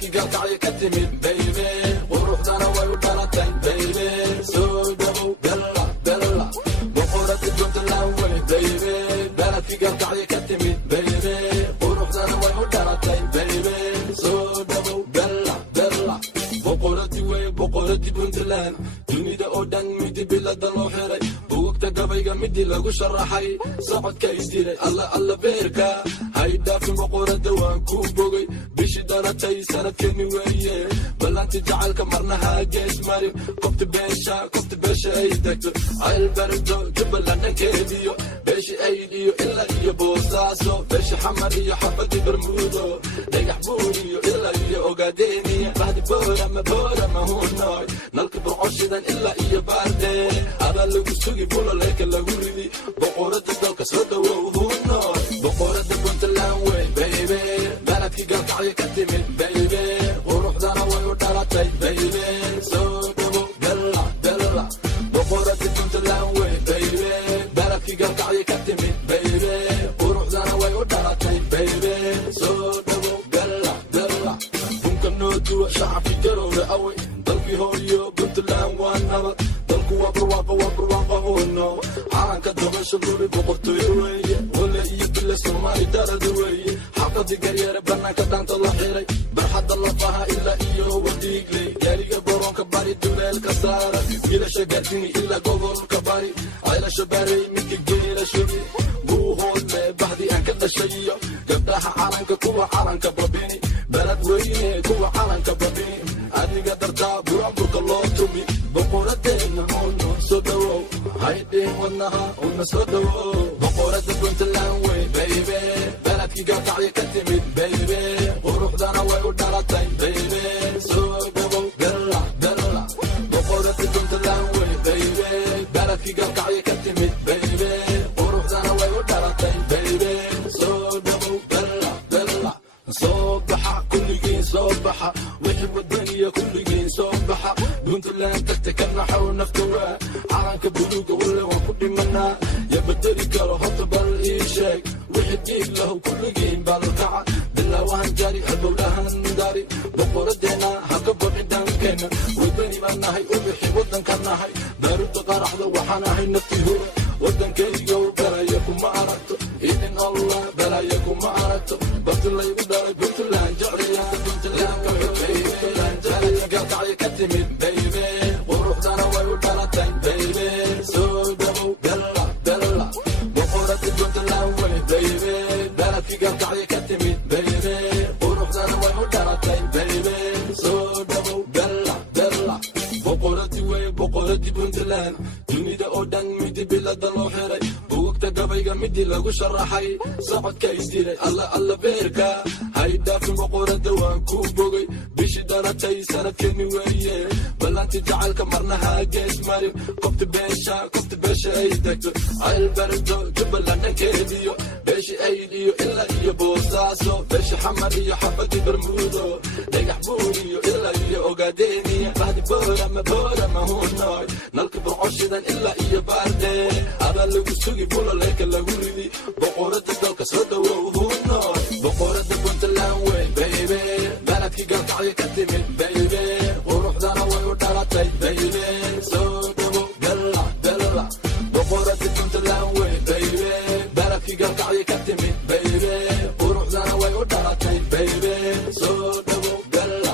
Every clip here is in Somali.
بلدكي قلقعي كتمي بيبي وروحنا ويودلتي بيبي سودو دلع دلع بقولة الجنت الأول بيبي بلدكي قلقعي كتمي بيبي وروحنا ويودلتي بيبي سودو دلع دلع بقولة بنتلان dunida oo dhan midi bilada loo xiray buugta gabayga midi lagu sharaxay socodka isdiray alla beerka haydaafin boqorada waan ku bogay bishii dhalatay sanadkeeni weeye ballanti jacaylka marnaha gees marin qofta beesha ay degto ayl bardo jubbaland dhankeediyo beesha ayd iyo ilaa iyo boosaaso beesha xamar iyo xabadi bermuudo dhagax buur iyo ilaa iyo ogaadeeniya bahdi boorama hunoy nalka burcoshidan ilaa iyo baarde ada lagu sugi bulo leeka lagu ridi boqorada dalka soo dhawow hunoy boqorada puntland wey baby baladkii galkacyo ka timid baby quruxdana way u dhalatay baby soo dhawow dalla boqorada puntland wey baby baladkii galkacyo ka timid baby quruxdana way u dhalatay baby soo dhawow dalla bunka noo duwa shacabki garowga awey dalkii hooyo puntland waa nabad dalku waa barwaaqa huno calanka dabasha luli boqortooyo weeye wale iyo bile soomaali darada weeye xaqadii garyeere banaanka dhaanta la xiray barxadda lafaha ilaa iyo wadiigley gaariga boroonka bari duleelka saara gilasha gaadini ilaa gobolka bari aylasha baarey midka geela shugi buuhoodle bahdi aan ka dhashay iyo gabdhaha calanka kuwa calanka babini balad weyne kuwa calanka babini adiga dartaa buraanburka loo tumi boqoradeena uno soo dhawow haydeen wadnaha una soo dhawow boqorada puntland wey baby baladkii galkacyo ka timid baby quruxdana way u dhalatay baby soo dhawow dalla boqorada puntland wey baby baladkii galkacyo ka timid baby quruxdana way u dhalatay baby soo dhawow dalla soo baxa kulligiin soo baxa wixii wadaniya kulligiin soo baxa puntland tagta ka naxow nafta waa calanka buluuga wale waan ku dhimanaa ya bedeli karo horta bal ii sheeg wixii diig lahu kulligiin balkaca bilaawahan jari halbowlahan dari boqoradeena haka baqi dhankeenna wadani baan nahay ubixi wadanka nahay daaruda qaraxda waxaan ahay nafti hura wadankaygow balaya kuma aragto idin allah balaya kuma aragto bafti laygu dhalay puntland jeclaya galkacyo ka timid baby quruxdana way u dhalatay baby soo dhawow dalla boqorada puntland wey baby baladkii galkacyo ka timid baby quruxdana way u dhalatay baby soo dhawow dalla boqoradii puntland dunida oo dhan midi bilada loo xiray buugta gabayga midi lagu sharaxay socodka isdiray alla beerka haydaafin boqorada waan ku bogay bishii dhalatay sanadkeeni weeye ballanti jacaylka marnaha gees marin qofta beesha ay degto ayl bardo jubbaland dhankeediyo beesha ayd iyo ilaa iyo boosaaso beesha xamar iyo xabadi bermuudo dhagax buur iyo ilaa iyo ogaadeeniya bahdi boorama hunoy nalka burcoshidan ilaa iyo baarde ada lagu sugi bulo leeka lagu ridi boqorada dalka soo dhawow hunoy boqorada puntland wey baby baladkii galkacyo ka timid baby quruxdana way u dhalatay baby soo dhawow dalla boqorada puntland wey baby baladkii galkacyo ka timid baby quruxdana way u dhalatay baby soo dhawow dalla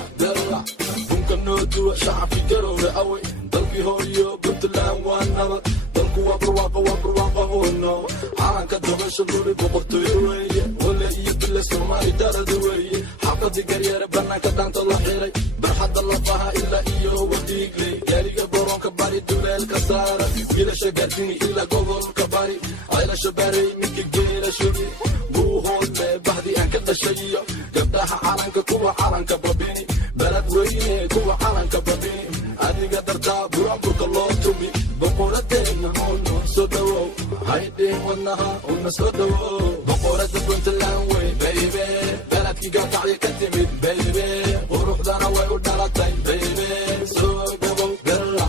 bunka noo duwa shacabki garowga awey dalkii hooyo puntland waa nabad dalku waa barwaaqa huno calanka dabasha luli boqortooyo weeye wale iyo bile soomaali darada weeye xaqadii garyeere banaanka dhaanta la xiray barxadda lafaha ilaa iyo wadiigley gaariga boroonka bari duleelka saara gilasha gaadini ilaa gobolka bari aylasha baarey midka geela shugi buuhoodle bahdi aan ka dhashay iyo gabdhaha calanka kuwa calanka babini balad weyne kuwa calanka babini adiga dartaa buraanburka loo tumi boqoradeena uno soo dhawow haydeen wadnaha una soo dhawow boqorada puntland wey baby baladkii galkacyo ka timid baby quruxdana way u dhalatay baby soo dhawow dalla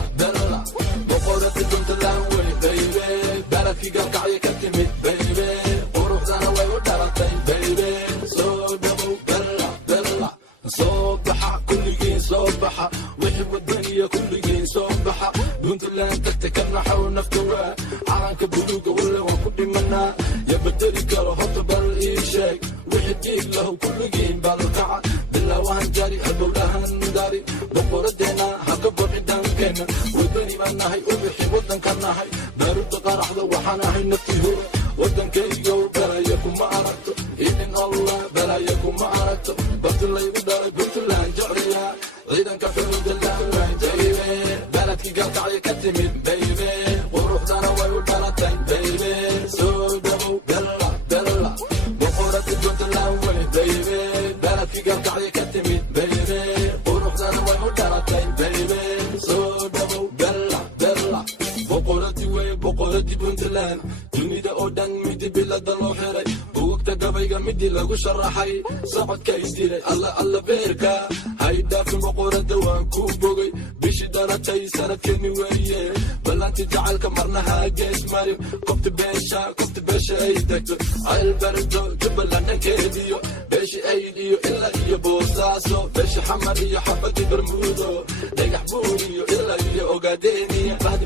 boqorada puntland wey baby baladkii galkacyo ka timid baby quruxdana way u dhalatay baby soo dhawow dalla soo puntland tagta ka naxow naftawa calanka buluuga walla waan ku dhimanaa ya bedeli karo horta bal ii sheeg wixii diig lahu kulligiin baalkaca bilaawahan jari halbowlahan dari boqoradeena ha ka baqi dhankeenna wadani baan nahay u bixi waddanka nahay daaruda qaraxda waxaan ahay naftii hore waddankaygow balaya kuma aragto idin allah balaya kuma aragto bartilaygu dhalay puntland jecliya ciidanka xuduuda laawaan jaybe baladkii gaalkacya ka timid baybe quruxdana way u dhalatay baybe soo dhawow dalla dalla boqorada puntland wey baybe baladkii gaalkacya ka timid baybe quruxdana way u dhalatay baybe soo dhawow dalla dalla boqoradii wey boqoradii puntland dunida oo dhan midi bilada loo xiray buugta gabayga midi lagu sharaxay socodka isdiray alla alla beerka haydhaafin boqorada waan ku bogay bishii dhalatay sanadkeeni weeye ballanti jacaylka marnaha gees marin kobta beesha ay degto ayl bardo jubbaland dhankeediyo beeshi ayd iyo ilaa iyo boosaaso beeshi xamar iyo xabadi bermuudo dhagax buur iyo ilaa iyo ogaadeeniya bahdi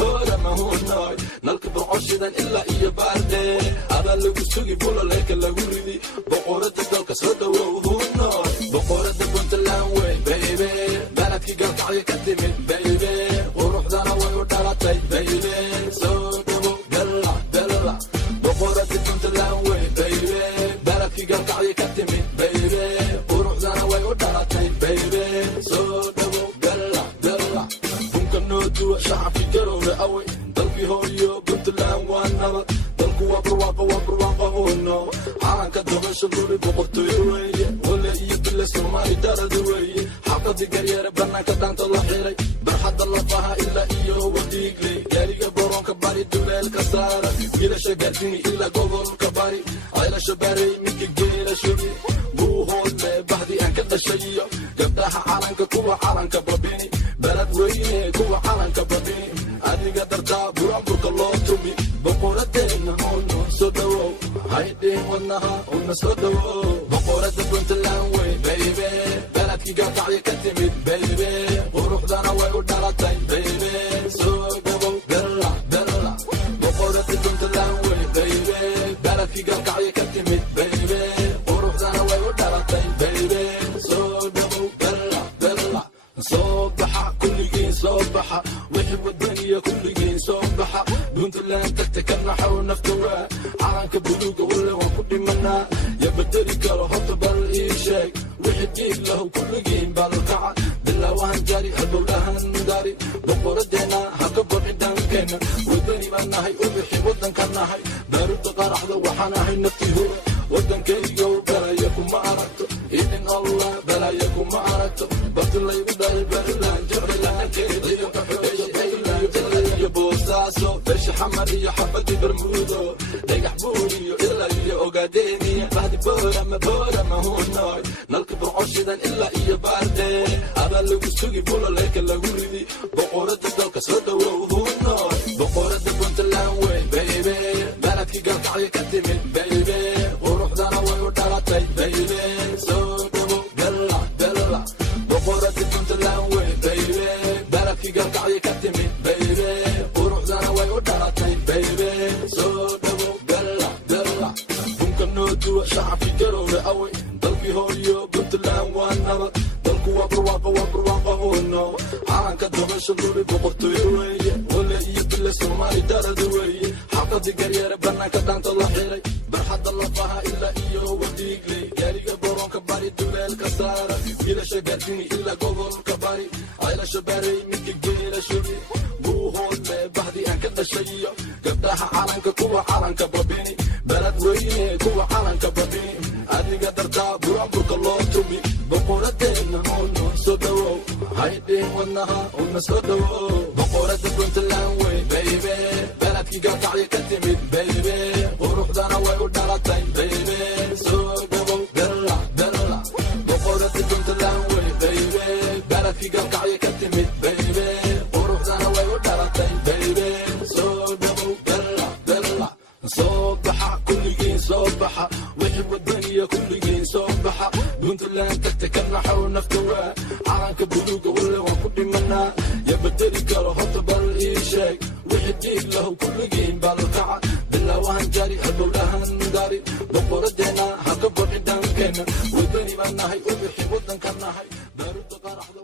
boorama hunoy nalka burcoshidan ilaa iyo baarde adaa lagu sugi buloleeka lagu ridi boqorada dalka soo dhawow hunoy boqorada puntland wey baybe baladkii gaalkacya ka timid baybe quruxdana way u dhalatay baybe soo dhawow dalla dalla boqorada puntland wey baybe baladkii gaalkacya ka timid baybe quruxdana way u dhalatay baybe soo dhawow dalla dalla bunka noo duwa shacabkii garowna awey dalkii hooyo puntland waa nabad dalku waa barwaaqa huno calanka dabasha luli boqortooyo weeye wale iyo bile soomaali darada weeye xaqadii garyeere banaanka dhaanta la xiray barxadda lafaha ilaa iyo wadiigley gaariga boronka bari duleelka saara gilasha gaardini ilaa gobolka bari aylasha barey midka geela shubi buuhoodle bahdi aan ka dhashay iyo gabdhaha calanka kuwa calanka babini balad weyne kuwa calanka babini adiga dartaa buraanburka loo tumi boqoradeena uno soo dhawow haydhiin wadnaha una soo dhawow boqorada puntland wey baybe baladkii gaalkacya ka timid baybe quruxdana way u dhalatay baybe soo dhawow dalla dalla boqorada puntland wey baybe baladkii gaalkacya ka timid baybe quruxdana way u dhalatay baybe soo dhawow dalla dalla soo baxa kulligiin soo baxa wixii wadaniya kulligiin soo baxa puntland tagta ka naxow naftawa calanka buluuga walla waan ku dhimanaa ya bedeli karo horta bal ii sheeg wixii diig lahu kulligiin baalkaca bilaawahan jari halbowlahan dari boqoradeena ha ka baqi dhankeenna wadani baan nahay u bixi waddanka nahay daaruda qaraxda waxaan ahay naftii hore waddankaygow balaya kuma aragto idin allah balaya kuma aragto bartilaygu dhalay bariland jeclilaankeeda iyo boosaaso beeshi xamar iyo xabadi bermuudo dhagax buur iyo ilaa iyo ogaadeeniya bahdi boorama hunoy nalka burcoshidan ilaa iyo baarde adaa lagu sugi buloleeka lagu ridi boqorada dalka soo dhawow hunoy boqorada puntland wey baybe baladkii gaalkacya ka timid baybe quruxdana way u dhalatay baybe soo dhawow dalla dalla boqorada puntland wey baybe baladkii gaalkacya ka timid baybe quruxdana way u dhalatay baybe soo dhawow dalla dalla bunka noo duwa shacabkii garowna awey dalkii hooyo puntland waa nabad dalku waa barwaaqa huno calanka dabasha luli boqortooyo weeye wale iyo bile soomaali darada weeye xaqadii garyeere banaanka dhaanta la xiray barxadda lafaha ilaa iyo wadiigley gaariga boronka bari duleelka saara gilasha gaardini ilaa gobolka bari aylasha barey midka geela shubi buuhoodle bahdi aan ka dhashay iyo gabdhaha calanka kuwa calanka babini balad weyne kuwa calanka babini adiga dartaa buraanburka loo tumi boqoradeena uno soo dhawow haydhiin wadnaha una soo dhawow boqorada puntland wey baybe baladkii gaalkacya ka timid baybe quruxdana way u dhalatay baybe soo dhawow dalla dalla boqorada puntland wey baybe baladkii gaalkacya ka timid baybe quruxdana way u dhalatay baybe soo dhawow dalla dalla soo baxa kulligiin soo baxa wixii wadaniya kulligiin soo baxa puntland tagta ka naxow naftawa calanka buluuga walla waan ku dhimanaa ya bedeli karo horta bal dhiig lahu kulligiin balkaca bilaawahan jari hadowlahan dari boqoradeena ha ka baqi dhankeenna wadani baan nahay u bixi waddanka nahay daaruda qaraxda